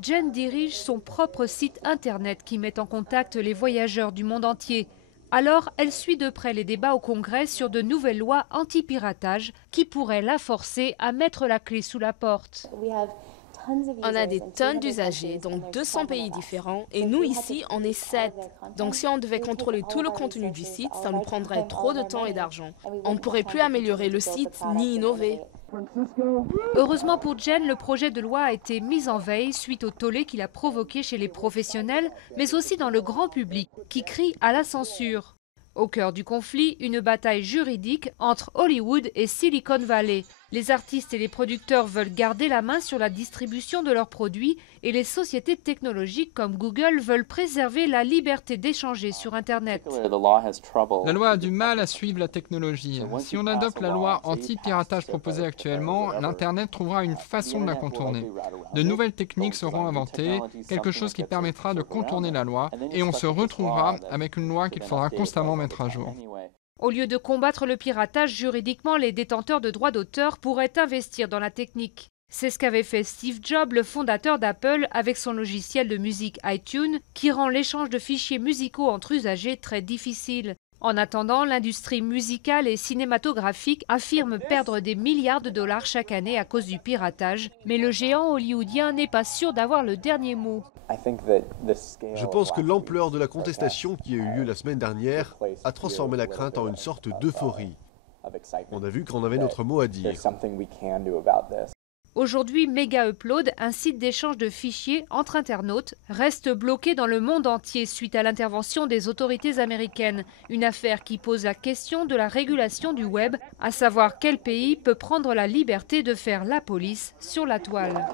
Jen dirige son propre site internet qui met en contact les voyageurs du monde entier. Alors, elle suit de près les débats au Congrès sur de nouvelles lois anti-piratage qui pourraient la forcer à mettre la clé sous la porte. On a des tonnes d'usagers dans 200 pays différents et nous ici, on est 7. Donc si on devait contrôler tout le contenu du site, ça nous prendrait trop de temps et d'argent. On ne pourrait plus améliorer le site ni innover. Heureusement pour Jen, le projet de loi a été mis en veille suite au tollé qu'il a provoqué chez les professionnels, mais aussi dans le grand public qui crie à la censure. Au cœur du conflit, une bataille juridique entre Hollywood et Silicon Valley. Les artistes et les producteurs veulent garder la main sur la distribution de leurs produits et les sociétés technologiques comme Google veulent préserver la liberté d'échanger sur Internet. La loi a du mal à suivre la technologie. Si on adopte la loi anti-piratage proposée actuellement, l'Internet trouvera une façon de la contourner. De nouvelles techniques seront inventées, quelque chose qui permettra de contourner la loi, et on se retrouvera avec une loi qu'il faudra constamment mettre à jour. Au lieu de combattre le piratage, juridiquement, les détenteurs de droits d'auteur pourraient investir dans la technique. C'est ce qu'avait fait Steve Jobs, le fondateur d'Apple, avec son logiciel de musique iTunes, qui rend l'échange de fichiers musicaux entre usagers très difficile. En attendant, l'industrie musicale et cinématographique affirme perdre des milliards de dollars chaque année à cause du piratage, mais le géant hollywoodien n'est pas sûr d'avoir le dernier mot. Je pense que l'ampleur de la contestation qui a eu lieu la semaine dernière a transformé la crainte en une sorte d'euphorie. On a vu qu'on avait notre mot à dire. Aujourd'hui, Mega Upload, un site d'échange de fichiers entre internautes, reste bloqué dans le monde entier suite à l'intervention des autorités américaines. Une affaire qui pose la question de la régulation du web, à savoir quel pays peut prendre la liberté de faire la police sur la toile.